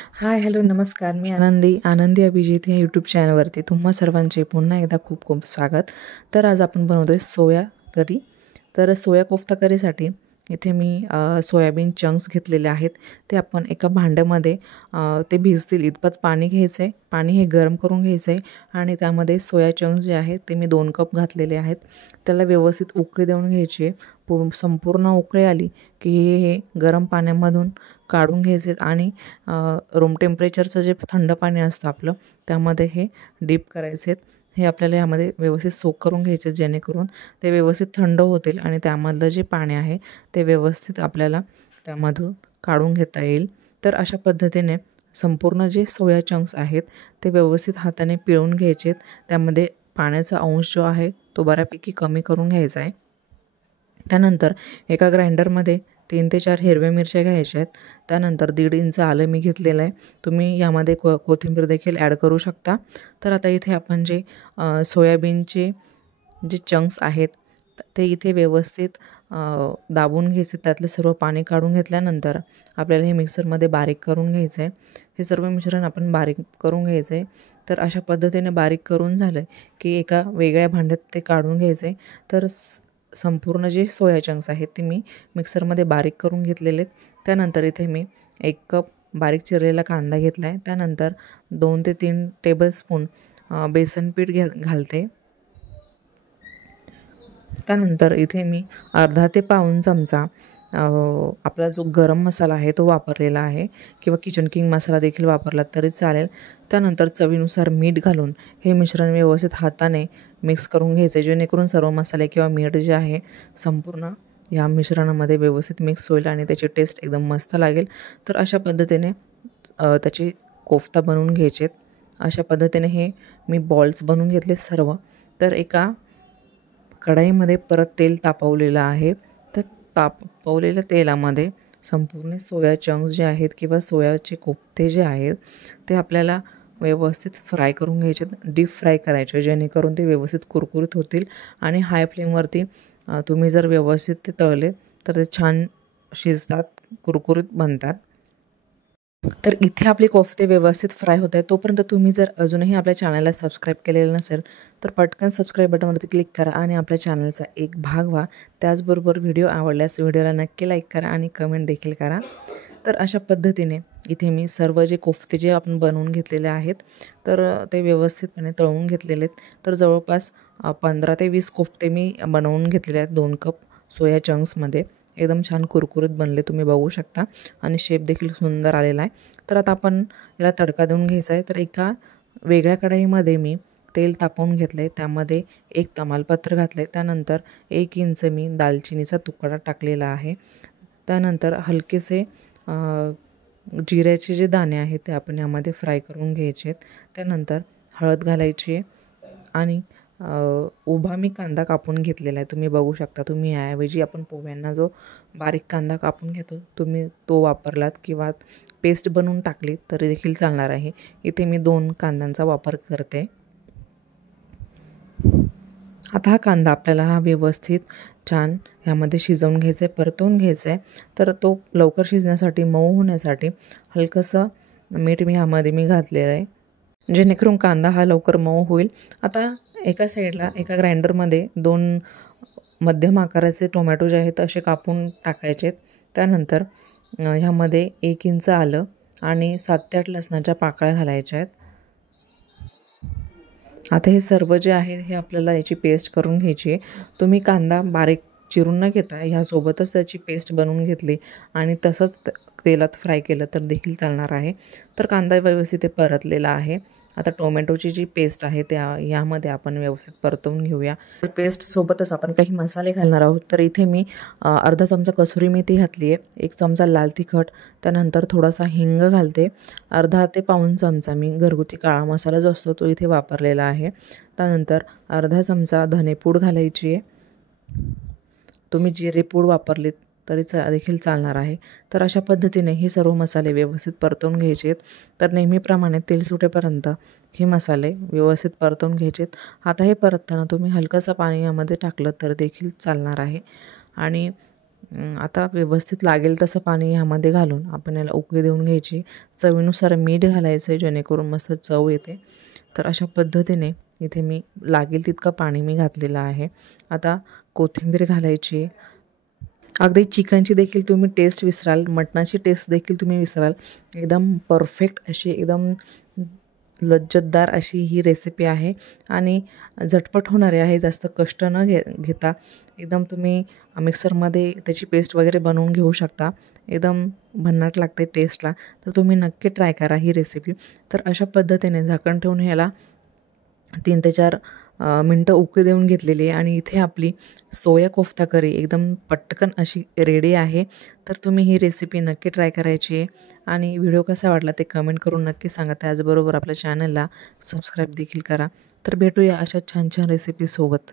हाय, hello, नमस्कार. मी आनंदी अभिजित या यूट्यूब चॅनलवरती तुम्हा सर्वांचे पुन्हा एकदा खूप खूप स्वागत. तर आज आपण बनवतो आहे सोया करी. तर सोया कोफ्ता करीसाठी इथे मी सोयाबीन चंक्स घेतलेले आहेत. ते आपण एका भांड्यामध्ये ते भिजतील इतपत पाणी घ्यायचं आहे. पाणी हे गरम करून घ्यायचं आहे आणि त्यामध्ये सोया चंक्स जे आहेत ते मी 2 कप घातलेले आहेत. त्याला व्यवस्थित उकळी देऊन घ्यायची आहे. संपूर्ण उकळी आली की हे गरम पाण्यामधून काढून घ्यायचे आणि रूम टेम्परेचरचं जे थंड पाणी असतं आपलं त्यामध्ये हे डीप करायचे आहेत. हे आपल्याला यामध्ये व्यवस्थित सोक करून घ्यायचे जेणेकरून ते व्यवस्थित थंड होतील आणि त्यामधलं जे पाणी आहे ते व्यवस्थित आपल्याला त्यामधून काढून घेता येईल. तर अशा पद्धतीने संपूर्ण जे सोया चंक्स आहेत ते व्यवस्थित हाताने पिळून घ्यायचे आहेत. त्यामध्ये पाण्याचा अंश जो आहे तो बऱ्यापैकी कमी करून घ्यायचा आहे. त्यानंतर एका ग्राइंडरमध्ये 3 ते 4 हिरव्या मिरच्या घ्यायच्या आहेत. त्यानंतर 1.5 इंच आलं मी घेतलेलं आहे. तुम्ही यामध्ये कोथिंबीर देखील ॲड करू शकता. तर आता इथे आपण जे सोयाबीनचे जे चंक्स आहेत ते इथे व्यवस्थित दाबून घ्यायचे. त्यातलं सर्व पाणी काढून घेतल्यानंतर आपल्याला हे मिक्सरमध्ये बारीक करून घ्यायचं आहे. हे सर्व मिश्रण आपण बारीक करून घ्यायचं आहे. तर अशा पद्धतीने बारीक करून झालं की एका वेगळ्या भांड्यात ते काढून घ्यायचं आहे. तर संपूर्ण जे सोया चंक्स आहेत ते मी मिक्सरमध्ये बारीक करून घेतलेले आहेत. त्यानंतर इथे मी 1 कप बारीक चिरलेला कांदा घेतला आहे. त्यानंतर 2 ते 3 टेबलस्पून बेसन पीठ घालते. त्यानंतर इथे मी अर्धा ते पाऊण चमचा आपला जो गरम मसाला आहे तो वापरलेला आहे किंवा किचन किंग मसाला देखील वापरला तरी चालेल. त्यानंतर चवीनुसार मीठ घालून हे मिश्रण व्यवस्थित हाताने मिक्स करून घ्यायचे जेणेकरून सर्व मसाले किंवा मीठ जे आहे संपूर्ण या मिश्रणामध्ये व्यवस्थित मिक्स होईल आणि त्याची टेस्ट एकदम मस्त लागेल. तर अशा पद्धतीने त्याची कोफ्ता बनवून घ्यायचे. अशा पद्धतीने हे मी बॉल्स बनवून घेतले सर्व. तर एका कढाईमध्ये परत तेल तापवलेलं आहे. तर तापवलेल्या तेलामध्ये संपूर्ण सोया चंक्स जे आहेत किंवा सोयाचे कोफ्ते जे आहेत ते आपल्याला व्यवस्थित फ्राय करून घ्यायचे, डीप फ्राय करायचे जेणेकरून ते व्यवस्थित कुरकुरीत होतील आणि हाय फ्लेमवरती तुम्ही जर व्यवस्थित ते तळले तर ते छान शिजतात, कुरकुरीत बनतात. तर इथे आपले कोफ्ते व्यवस्थित फ्राय होत आहेत. तोपर्यंत तुम्ही जर अजूनही आपल्या चॅनलला सबस्क्राईब केलेलं नसेल तर पटकन सबस्क्राईब बटनवरती क्लिक करा आणि आपल्या चॅनलचा एक भाग व्हा. त्याचबरोबर व्हिडिओ आवडल्यास व्हिडिओला नक्की लाईक करा आणि कमेंट देखील करा. तर अशा पद्धतीने इथे मी सर्व जे कोफ्ते जे आपण बनवून घेतलेले आहेत तर ते व्यवस्थितपणे तळून घेतलेले आहेत. तर जवळपास 15 ते 20 कोफ्ते मी बनवून घेतलेले आहेत 2 कप सोया चंक्समध्ये. एकदम छान कुरकुरीत बनले, तुम्ही बघू शकता आणि शेप देखील सुंदर आलेला आहे. तर आता आपण याला तडका देऊन घ्यायचा आहे. तर एका वेगळ्या कढईमध्ये मी तेल तापवून घेतलं आहे. त्यामध्ये 1 तमालपत्र घातलं आहे. त्यानंतर 1 इंच मी दालचिनीचा तुकडा टाकलेला आहे. त्यानंतर हलकेसे जिऱ्याचे जे दाणे आहेत ते आपण यामध्ये फ्राय करून घ्यायचे आहेत. त्यानंतर हळद घालायची आहे आणि उभा मी कांदा कापून घेतलेला आहे. तुम्ही बघू शकता. तुम्ही याऐवजी आपण पोह्यांना जो बारीक कांदा कापून घेतो तुम्ही तो वापरलात किंवा पेस्ट बनवून टाकली तरी देखील चालणार आहे. इथे मी 2 कांद्यांचा वापर करते. आता हा कांदा आपल्याला व्यवस्थित छान ह्यामध्ये शिजवून घ्यायचा आहे, परतवून घ्यायचा आहे. तर तो लवकर शिजण्यासाठी, मऊ होण्यासाठी हलकंसं मीठ ह्यामध्ये घातलेलं आहे जेणेकरून कांदा हा लवकर मऊ होईल. आता एका साईडला एका ग्राइंडरमध्ये 2 मध्यम आकाराचे टोमॅटो जे आहेत असे कापून टाकायचे आहेत. त्यानंतर ह्यामध्ये 1 इंच आलं आणि 7 ते 8 लसणाच्या पाकळ्या घालायच्या आहेत. आता हे सर्व जे आहे हे आपल्याला याची पेस्ट करून घ्यायची आहे. तुम्ही कांदा बारीक चिरून न घेता ह्यासोबतच त्याची पेस्ट बनवून घेतली आणि तसंच तेलात फ्राय केलं तर देखील चालणार आहे. तर कांदा व्यवस्थित परतलेला आहे. आता टोमॅटोची जी पेस्ट आहे यामध्ये आपण व्यवस्थित परतवून घेऊया. पेस्टसोबतच आपण काही मसाले घालणार आहोत. तर इथे मी अर्धा चमचा कसुरी मेथी घातली आहे, 1 चमचा लाल तिखट, त्यानंतर थोडासा हिंग घालते, अर्धा ते पाऊण चमचा मी घरगुती काळा मसाला जो असतो तो इथे वापरलेला आहे. त्यानंतर अर्धा चमचा धनेपूड घालायची आहे. तुम्ही जिरेपूड वापरलीत तरी देखील चालणार आहे. तर अशा पद्धतीने हे सर्व मसाले व्यवस्थित परतवून घ्यायचे आहेत. तर नेहमीप्रमाणे तेल सुटेपर्यंत हे मसाले व्यवस्थित परतवून घ्यायचे आहेत. आता हे परतताना तुम्ही हलकंसं पाणी यामध्ये टाकलं तर देखील चालणार आहे. आणि आता व्यवस्थित लागेल तसं पाणी ह्यामध्ये घालून आपण याला उकळी देऊन घ्यायची. चवीनुसार मीठ घालायचं आहे जेणेकरून मस्त चव येते. तर अशा पद्धतीने इथे मी लागेल तितकं पाणी मी घातलेलं आहे. आता कोथिंबीर घालायची. अगदी चिकनची देखील तुम्ही टेस्ट विसराल, मटणाची टेस्ट देखील तुम्ही विसराल. एकदम परफेक्ट अशी एकदम लज्जतदार अशी ही रेसिपी आहे आणि झटपट होणारी आहे. जास्त कष्ट न घेता एकदम तुम्ही मिक्सरमध्ये त्याची पेस्ट वगैरे बनवून घेऊ शकता. एकदम भन्नाट लागते टेस्टला. तर तुम्ही नक्की ट्राय करा ही रेसिपी. तर अशा पद्धतीने झाकण ठेवून ह्याला 3 ते 4 मिनटं उकळी देऊन घेतलेली आहे आणि इथे आपली सोया कोफ्ता करी एकदम पटकन अशी रेडी आहे. तर तुम्ही ही रेसिपी नक्की ट्राय करायची आहे आणि व्हिडिओ कसा वाटला ते कमेंट करून नक्की सांगा. त्याचबरोबर आपल्या चॅनलला सबस्क्राईब देखील करा. तर भेटूया अशा छान छान रेसिपीसोबत.